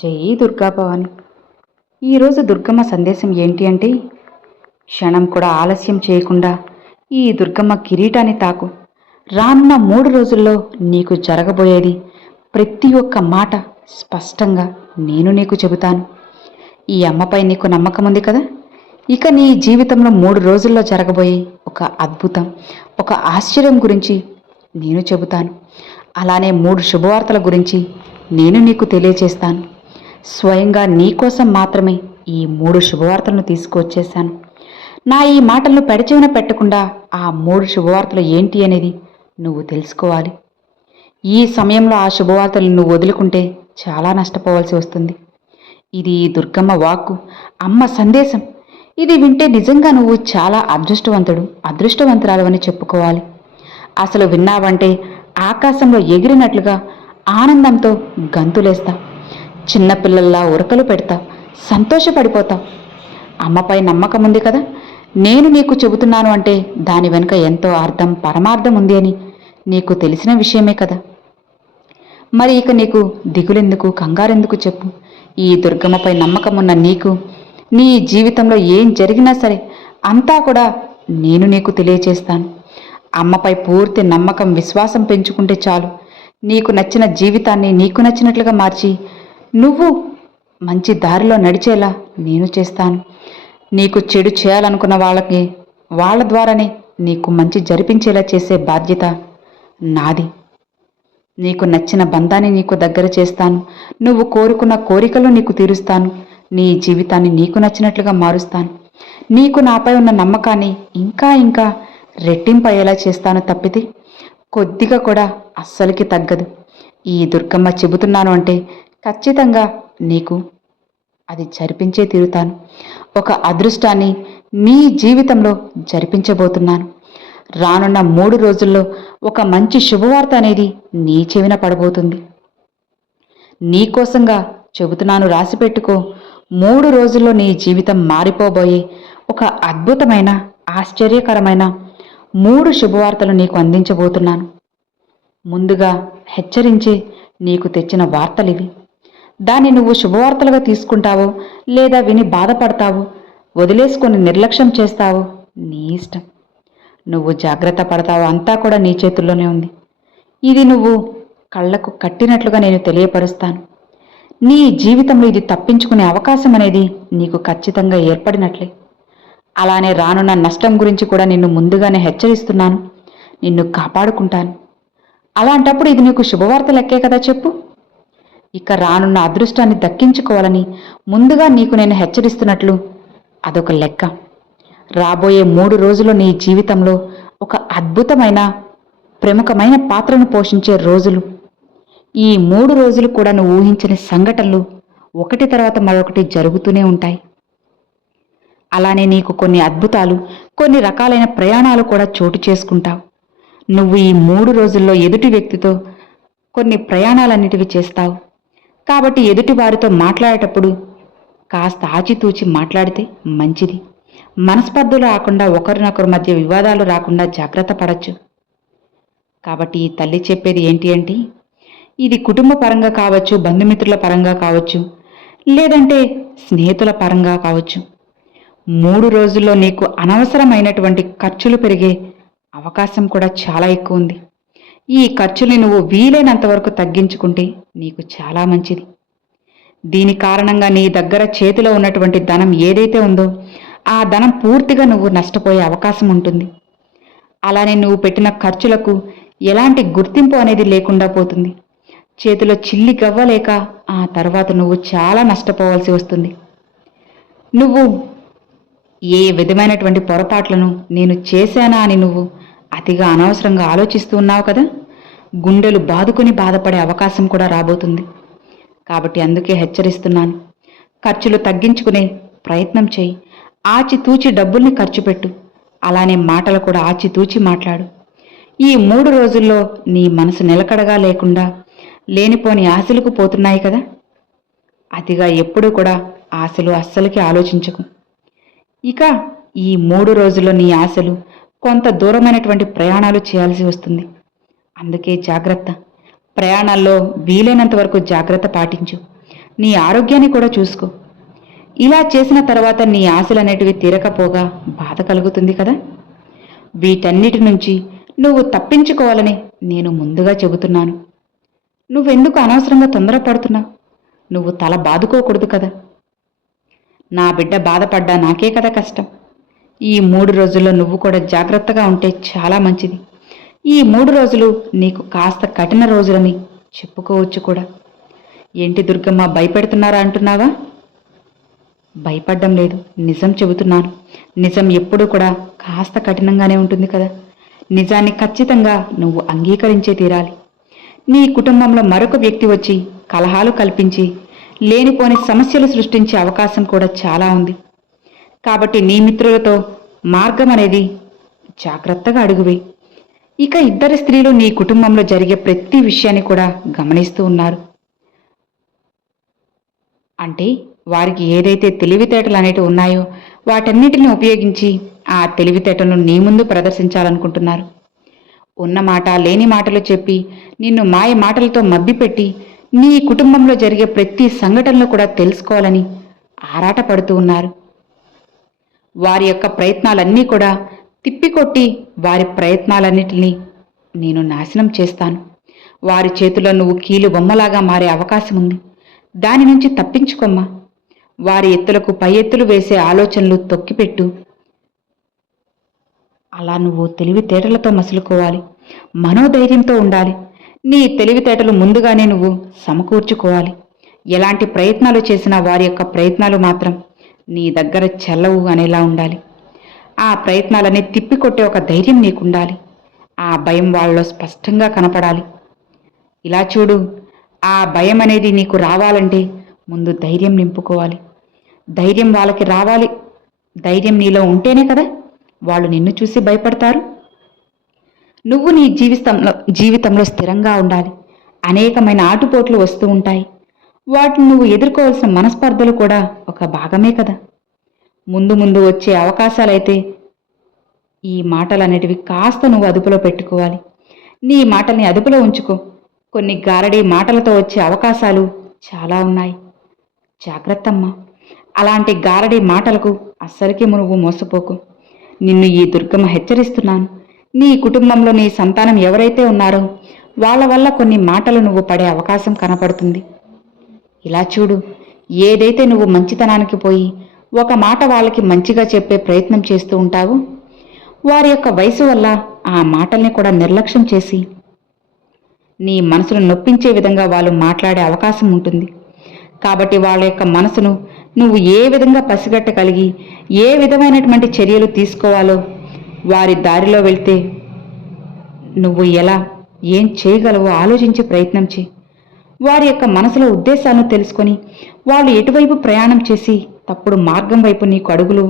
జై దుర్గా భవాని. ఈరోజు దుర్గమ్మ సందేశం ఏంటి అంటే, క్షణం కూడా ఆలస్యం చేయకుండా ఈ దుర్గమ్మ కిరీటాన్ని తాకు. రానున్న 3 రోజుల్లో నీకు జరగబోయేది ప్రతి ఒక్క మాట స్పష్టంగా నేను నీకు చెబుతాను. ఈ అమ్మపై నీకు నమ్మకం ఉంది కదా? ఇక నీ జీవితంలో 3 రోజుల్లో జరగబోయే ఒక అద్భుతం, ఒక ఆశ్చర్యం గురించి నేను చెబుతాను. అలానే 3 శుభవార్తల గురించి నేను నీకు తెలియచేస్తాను. స్వయంగా నీకోసం మాత్రమే ఈ 3 శుభవార్తలను తీసుకువచ్చేశాను. నా ఈ మాటలను పెడచెవిన పెట్టకుండా ఆ 3 శుభవార్తలు ఏంటి అనేది నువ్వు తెలుసుకోవాలి. ఈ సమయంలో ఆ శుభవార్తలు నువ్వు వదులుకుంటే చాలా నష్టపోవాల్సి వస్తుంది. ఇది దుర్గమ్మ వాక్కు, అమ్మ సందేశం. ఇది వింటే నిజంగా నువ్వు చాలా అదృష్టవంతురాలు అని చెప్పుకోవాలి. అసలు విన్నావంటే ఆకాశంలో ఎగిరినట్లుగా ఆనందంతో గంతులేస్తా, చిన్నపిల్లల్లా ఉరకలు పెడతా, సంతోషపడిపోతావు. అమ్మపై నమ్మకం ఉంది కదా? నేను నీకు చెబుతున్నాను అంటే దాని వెనుక ఎంతో అర్థం, పరమార్థం ఉంది అని నీకు తెలిసిన విషయమే కదా. మరి ఇక నీకు దిగులెందుకు, కంగారెందుకు చెప్పు. ఈ దుర్గమ్మపై నమ్మకం ఉన్న నీకు నీ జీవితంలో ఏం జరిగినా సరే అంతా కూడా నేను నీకు తెలియచేస్తాను. అమ్మపై పూర్తి నమ్మకం, విశ్వాసం పెంచుకుంటే చాలు. నీకు నచ్చిన జీవితాన్ని నీకు నచ్చినట్లుగా మార్చి నువ్వు మంచి దారిలో నడిచేలా నేను చేస్తాను. నీకు చెడు చేయాలనుకున్న వాళ్ళ ద్వారానే నీకు మంచి జరిపించేలా చేసే బాధ్యత నాది. నీకు నచ్చిన బంధాన్ని నీకు దగ్గర చేస్తాను. నువ్వు కోరుకున్న కోరికలు నీకు తీరుస్తాను. నీ జీవితాన్ని నీకు నచ్చినట్లుగా మారుస్తాను. నీకు నాపై ఉన్న నమ్మకాన్ని ఇంకా ఇంకా రెట్టింపు అయ్యేలా చేస్తాను తప్పితే కొద్దిగా కూడా అస్సలకి తగ్గదు. ఈ దుర్గమ్మ చెబుతున్నాను అంటే ఖచ్చితంగా నీకు అది జరిపించే తీరుతాను. ఒక అదృష్టాన్ని నీ జీవితంలో జరిపించబోతున్నాను. రానున్న 3 రోజుల్లో ఒక మంచి శుభవార్త అనేది నీ చెవిన పడబోతుంది. నీకోసంగా చెబుతున్నాను, రాసిపెట్టుకో. 3 రోజుల్లో నీ జీవితం మారిపోబోయే ఒక అద్భుతమైన, ఆశ్చర్యకరమైన 3 శుభవార్తలు నీకు అందించబోతున్నాను. ముందుగా హెచ్చరించే నీకు తెచ్చిన వార్తలివి. దాన్ని నువ్వు శుభవార్తలుగా తీసుకుంటావో లేదా విని బాధపడతావో, వదిలేసుకొని నిర్లక్ష్యం చేస్తావో నీ ఇష్టం. నువ్వు జాగ్రత్త పడతావో అంతా కూడా నీ చేతుల్లోనే ఉంది. ఇది నువ్వు కళ్ళకు కట్టినట్లుగా నేను తెలియపరుస్తాను. నీ జీవితంలో ఇది తప్పించుకునే అవకాశం అనేది నీకు ఖచ్చితంగా ఏర్పడినట్లే. అలానే రానున్న నష్టం గురించి కూడా నిన్ను ముందుగానే హెచ్చరిస్తున్నాను. నిన్ను కాపాడుకుంటాను. అలాంటప్పుడు ఇది నీకు శుభవార్త లెక్కే కదా చెప్పు. ఇక రానున్న అదృష్టాన్ని దక్కించుకోవాలని ముందుగా నీకు నేను హెచ్చరిస్తున్నట్లు అదొక లెక్క. రాబోయే 3 రోజుల్లో నీ జీవితంలో ఒక అద్భుతమైన, ప్రముఖమైన పాత్రను పోషించే రోజులు. ఈ 3 రోజులు కూడా నువ్వు ఊహించని సంఘటనలు ఒకటి తర్వాత మరొకటి జరుగుతూనే ఉంటాయి. అలానే నీకు కొన్ని అద్భుతాలు, కొన్ని రకాలైన ప్రయాణాలు కూడా చోటు చేసుకుంటావు. నువ్వు ఈ 3 రోజుల్లో ఎదుటి వ్యక్తితో కొన్ని ప్రయాణాలన్నిటివి చేస్తావు. కాబట్టి ఎదుటి వారితో మాట్లాడేటప్పుడు కాస్త ఆచితూచి మాట్లాడితే మంచిది. మనస్పర్ధలు రాకుండా, ఒకరినొకరి మధ్య వివాదాలు రాకుండా జాగ్రత్త పడచ్చు. కాబట్టి ఈ తల్లి చెప్పేది ఏంటి అంటే, ఇది కుటుంబ పరంగా కావచ్చు, బంధుమిత్రుల పరంగా కావచ్చు, లేదంటే స్నేహితుల పరంగా కావచ్చు. 3 రోజుల్లో నీకు అనవసరమైనటువంటి ఖర్చులు పెరిగే అవకాశం కూడా చాలా ఎక్కువ ఉంది. ఈ ఖర్చుని నువ్వు వీలైనంత వరకు తగ్గించుకుంటే నీకు చాలా మంచిది. దీని కారణంగా నీ దగ్గర చేతిలో ఉన్నటువంటి ధనం ఏదైతే ఉందో ఆ ధనం పూర్తిగా నువ్వు నష్టపోయే అవకాశం ఉంటుంది. అలానే నువ్వు పెట్టిన ఖర్చులకు ఎలాంటి గుర్తింపు అనేది లేకుండా పోతుంది. చేతిలో చిల్లి గవ్వలేక ఆ తర్వాత నువ్వు చాలా నష్టపోవాల్సి వస్తుంది. నువ్వు ఏ విధమైనటువంటి పొరపాట్లను నేను చేశానా అని నువ్వు అతిగా అనవసరంగా ఆలోచిస్తూ ఉన్నావు కదా. గుండెలు బాదుకొని బాధపడే అవకాశం కూడా రాబోతుంది. కాబట్టి అందుకే హెచ్చరిస్తున్నాను. ఖర్చులు తగ్గించుకునే ప్రయత్నం చేయి. ఆచితూచి డబ్బుల్ని ఖర్చు పెట్టు. అలానే మాటలు కూడా ఆచితూచి మాట్లాడు. ఈ 3 రోజుల్లో నీ మనసు నిలకడగా లేకుండా లేనిపోని ఆశలకు పోతున్నాయి కదా. అతిగా ఎప్పుడూ కూడా ఆశలు అస్సలకి ఆలోచించకు. ఇక ఈ 3 రోజుల్లో నీ ఆశలు కొంత దూరమైనటువంటి ప్రయాణాలు చేయాల్సి వస్తుంది. అందుకే జాగ్రత్త. ప్రయాణాల్లో వీలైనంత వరకు జాగ్రత్త పాటించు. నీ ఆరోగ్యాన్ని కూడా చూసుకో. ఇలా చేసిన తర్వాత నీ ఆశలనేటివి తీరకపోగా బాధ కలుగుతుంది కదా. వీటన్నిటి నుంచి నువ్వు తప్పించుకోవాలని నేను ముందుగా చెబుతున్నాను. నువ్వెందుకు అనవసరంగా తొందరపడుతున్నావు? నువ్వు తల బాదుకోకూడదు కదా. నా బిడ్డ బాధపడ్డా నాకే కదా కష్టం. ఈ 3 రోజుల్లో నువ్వు కూడా జాగ్రత్తగా ఉంటే చాలా మంచిది. ఈ 3 రోజులు నీకు కాస్త కఠిన రోజులని చెప్పుకోవచ్చు కూడా. ఏంటి దుర్గమ్మ, భయపెడుతున్నారా అంటున్నావా? భయపడ్డం లేదు, నిజం చెబుతున్నాను. నిజం ఎప్పుడూ కూడా కాస్త కఠినంగానే ఉంటుంది కదా. నిజాన్ని ఖచ్చితంగా నువ్వు అంగీకరించే తీరాలి. నీ కుటుంబంలో మరొక వ్యక్తి వచ్చి కలహాలు కల్పించి లేనిపోని సమస్యలు సృష్టించే అవకాశం కూడా చాలా ఉంది. కాబట్టి నీ మిత్రులతో మార్గం అనేది జాగ్రత్తగా అడుగువే. ఇక ఇద్దరు స్త్రీలు నీ కుటుంబంలో జరిగే ప్రతి విషయాన్ని కూడా గమనిస్తూ ఉన్నారు. అంటే వారికి ఏదైతే తెలివితేటలు అనేటివి ఉన్నాయో వాటన్నిటిని ఉపయోగించి ఆ తెలివితేటను నీ ముందు ప్రదర్శించాలనుకుంటున్నారు. ఉన్న మాట లేని మాటలు చెప్పి నిన్ను మాయ మాటలతో మభ్యపెట్టి నీ కుటుంబంలో జరిగే ప్రతి సంఘటనలు కూడా తెలుసుకోవాలని ఆరాటపడుతూ ఉన్నారు. వారి యొక్క ప్రయత్నాలన్నీ కూడా తిప్పికొట్టి వారి ప్రయత్నాలన్నిటినీ నేను నాశనం చేస్తాను. వారి చేతిలో నువ్వు కీలు బొమ్మలాగా మారే అవకాశం ఉంది. దాని నుంచి తప్పించుకోమ్మా. వారి ఎత్తులకు పై ఎత్తులు వేసే ఆలోచనలు తొక్కిపెట్టు. అలా నువ్వు తెలివితేటలతో మసులుకోవాలి, మనోధైర్యంతో ఉండాలి. నీ తెలివితేటలు ముందుగానే నువ్వు సమకూర్చుకోవాలి. ఎలాంటి ప్రయత్నాలు చేసినా వారి యొక్క ప్రయత్నాలు మాత్రం నీ దగ్గర చెల్లవు అనేలా ఉండాలి. ఆ ప్రయత్నాలన్నీ తిప్పికొట్టే ఒక ధైర్యం నీకుండాలి. ఆ భయం వాళ్ళలో స్పష్టంగా కనపడాలి. ఇలా చూడు, ఆ భయం అనేది నీకు రావాలంటే ముందు ధైర్యం నింపుకోవాలి. ధైర్యం వాళ్ళకి రావాలి. ధైర్యం నీలో ఉంటేనే కదా వాళ్ళు నిన్ను చూసి భయపడతారు. నువ్వు నీ జీవితంలో స్థిరంగా ఉండాలి. అనేకమైన ఆటుపోట్లు వస్తూ ఉంటాయి. వాటిని నువ్వు ఎదుర్కోవాల్సిన మనస్పర్ధలు కూడా ఒక భాగమే కదా. ముందు ముందు వచ్చే అవకాశాలైతే ఈ మాటలనేటివి కాస్త నువ్వు అదుపులో పెట్టుకోవాలి. నీ మాటల్ని అదుపులో ఉంచుకో. కొన్ని గారడీ మాటలతో వచ్చే అవకాశాలు చాలా ఉన్నాయి. జాగ్రత్తమ్మా. అలాంటి గారడీ మాటలకు అస్సలకి నువ్వు మోసపోకు. నిన్ను ఈ దుర్గమ్మ హెచ్చరిస్తున్నాను. నీ కుటుంబంలో నీ సంతానం ఎవరైతే ఉన్నారో వాళ్ళ వల్ల కొన్ని మాటలు నువ్వు పడే అవకాశం కనపడుతుంది. ఇలా చూడు, ఏదైతే నువ్వు మంచితనానికి పోయి ఒక మాట వాళ్ళకి మంచిగా చెప్పే ప్రయత్నం చేస్తూ ఉంటావో వారి యొక్క వయసు వల్ల ఆ మాటల్ని కూడా నిర్లక్ష్యం చేసి నీ మనసును నొప్పించే విధంగా వాళ్ళు మాట్లాడే అవకాశం ఉంటుంది. కాబట్టి వాళ్ళ యొక్క మనసును నువ్వు ఏ విధంగా పసిగట్టగలిగి ఏ విధమైనటువంటి చర్యలు తీసుకోవాలో వారి దారిలో వెళ్తే నువ్వు ఎలా ఏం చేయగలవో ఆలోచించే ప్రయత్నం చేయి. వారి యొక్క మనసులో ఉద్దేశాలను తెలుసుకొని వాళ్ళు ఎటువైపు ప్రయాణం చేసి తప్పుడు మార్గం వైపు నీకు అడుగులు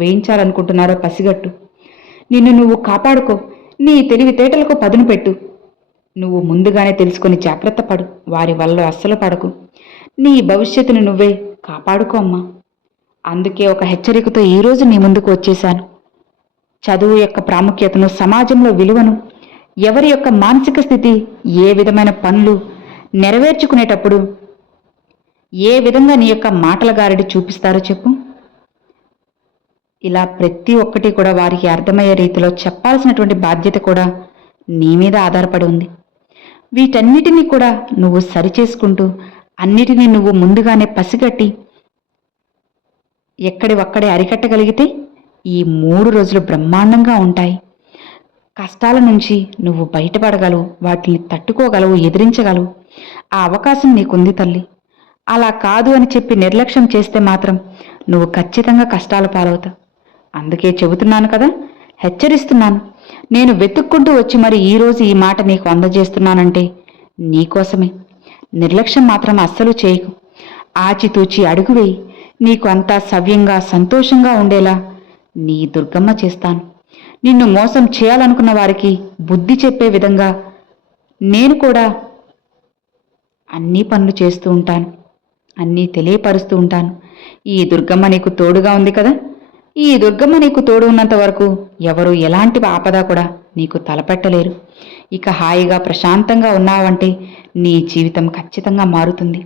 వేయించాలనుకుంటున్నారో పసిగట్టు. నిన్ను నువ్వు కాపాడుకో. నీ తెలివితేటలకు పదును పెట్టు. నువ్వు ముందుగానే తెలుసుకొని జాగ్రత్త పడు. వారి వల్ల అస్సలు పడకు. నీ భవిష్యత్తును నువ్వే కాపాడుకో అమ్మా. అందుకే ఒక హెచ్చరికతో ఈరోజు నీ ముందుకు వచ్చేశాను. చదువు యొక్క ప్రాముఖ్యతను, సమాజంలో విలువను, ఎవరి యొక్క మానసిక స్థితి, ఏ విధమైన పనులు నెరవేర్చుకునేటప్పుడు ఏ విధంగా నీ యొక్క మాటల గారడి చూపిస్తారో చెప్పు. ఇలా ప్రతి ఒక్కటి కూడా వారికి అర్థమయ్యే రీతిలో చెప్పాల్సినటువంటి బాధ్యత కూడా నీ మీద ఆధారపడి ఉంది. వీటన్నిటినీ కూడా నువ్వు సరిచేసుకుంటూ అన్నిటినీ నువ్వు ముందుగానే పసిగట్టి ఎక్కడివక్కడే అరికట్టగలిగితే ఈ 3 రోజులు బ్రహ్మాండంగా ఉంటాయి. కష్టాల నుంచి నువ్వు బయటపడగలవు, వాటిని తట్టుకోగలవు, ఎదిరించగలవు. ఆ అవకాశం నీకుంది తల్లి. అలా కాదు అని చెప్పి నిర్లక్ష్యం చేస్తే మాత్రం నువ్వు ఖచ్చితంగా కష్టాల పాలవుతావు. అందుకే చెబుతున్నాను కదా, హెచ్చరిస్తున్నాను. నేను వెతుక్కుంటూ వచ్చి మరి ఈరోజు ఈ మాట నీకు అందజేస్తున్నానంటే నీకోసమే. నిర్లక్ష్యం మాత్రం అస్సలు చేయకు. ఆచితూచి అడుగు వేయి. నీకు అంతా సవ్యంగా సంతోషంగా ఉండేలా నీ దుర్గమ్మ చేస్తాను. నిన్ను మోసం చేయాలనుకున్న వారికి బుద్ధి చెప్పే విధంగా నేను కూడా అన్ని పనులు చేస్తూ ఉంటాను, అన్నీ తెలియపరుస్తూ ఉంటాను. ఈ దుర్గమ్మ నీకు తోడుగా ఉంది కదా. ఈ దుర్గమ్మ నీకు తోడు ఉన్నంత వరకు ఎవరు ఎలాంటి ఆపద కూడా నీకు తలపెట్టలేరు. ఇక హాయిగా ప్రశాంతంగా ఉన్నావంటే నీ జీవితం ఖచ్చితంగా మారుతుంది.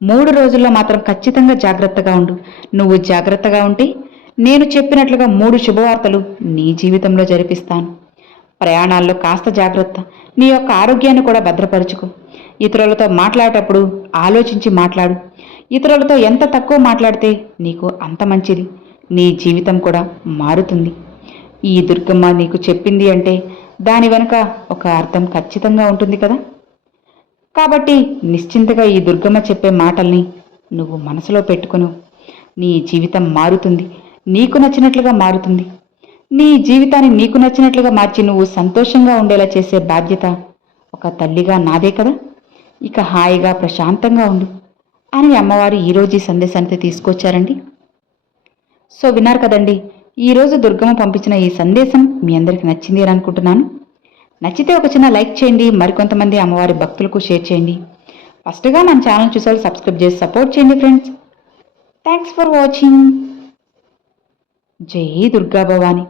3 రోజుల్లో మాత్రం ఖచ్చితంగా జాగ్రత్తగా ఉండు. నువ్వు జాగ్రత్తగా ఉంటే నేను చెప్పినట్లుగా 3 శుభవార్తలు నీ జీవితంలో జరిపిస్తాను. ప్రయాణాల్లో కాస్త జాగ్రత్త. నీ యొక్క ఆరోగ్యాన్ని కూడా భద్రపరుచుకో. ఇతరులతో మాట్లాడేటప్పుడు ఆలోచించి మాట్లాడు. ఇతరులతో ఎంత తక్కువ మాట్లాడితే నీకు అంత మంచిది. నీ జీవితం కూడా మారుతుంది. ఈ దుర్గమ్మ నీకు చెప్పింది అంటే దాని వెనుక ఒక అర్థం ఖచ్చితంగా ఉంటుంది కదా. కాబట్టి నిశ్చింతగా ఈ దుర్గమ్మ చెప్పే మాటల్ని నువ్వు మనసులో పెట్టుకును. నీ జీవితం మారుతుంది. నీకు నచ్చినట్లుగా మారుతుంది. నీ జీవితాన్ని నీకు నచ్చినట్లుగా మార్చి నువ్వు సంతోషంగా ఉండేలా చేసే బాధ్యత ఒక తల్లిగా నాదే కదా. ఇక హాయిగా ప్రశాంతంగా ఉండు అని అమ్మవారు ఈరోజు ఈ సందేశాన్ని తీసుకొచ్చారండి. సో విన్నారు కదండి, ఈరోజు దుర్గమ్మ పంపించిన ఈ సందేశం మీ అందరికీ నచ్చింది అని అనుకుంటున్నాను. నచ్చితే ఒక చిన్న లైక్ చేయండి. మరికొంతమంది అమ్మవారి భక్తులకు షేర్ చేయండి. ఫస్ట్గా మన ఛానల్ చూసారు సబ్స్క్రైబ్ చేసి సపోర్ట్ చేయండి ఫ్రెండ్స్. Thanks for watching. జై దుర్గా భవాని.